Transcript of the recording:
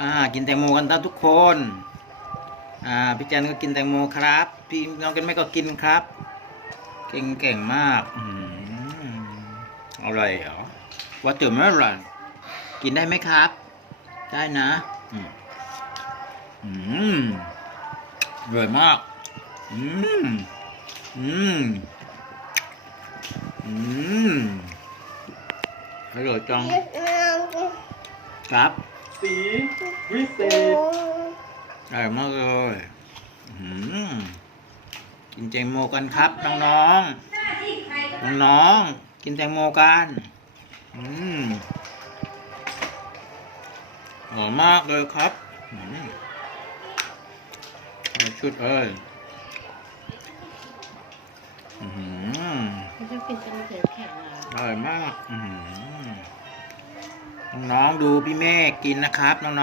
อ่ากินแตงโมกันตามทุกคนอ่าพี่แจนก็กินแตงโมครับ พี่น้องกันไม่ก็กินครับ เก่งเก่งมากอืมอร่อยเหรอว่าตื่นไม่อร่อยกินได้ไหมครับ ได้นะอืมอืมอร่อยมาก อืมอืมอืมอร่อยจังครับ สีวิเศษอร่อยมากเลยอืมกินแตงโมกันครับน้องๆน้องๆกินแตงโมกัน อืมอร่อยมากเลยครับอืมเอาชุดเอ้ยอืมไม่ชอบกินเป็นเสียแข็งอะอร่อยมาก อืม น้องดูพี่เมฆกินนะครับน้อง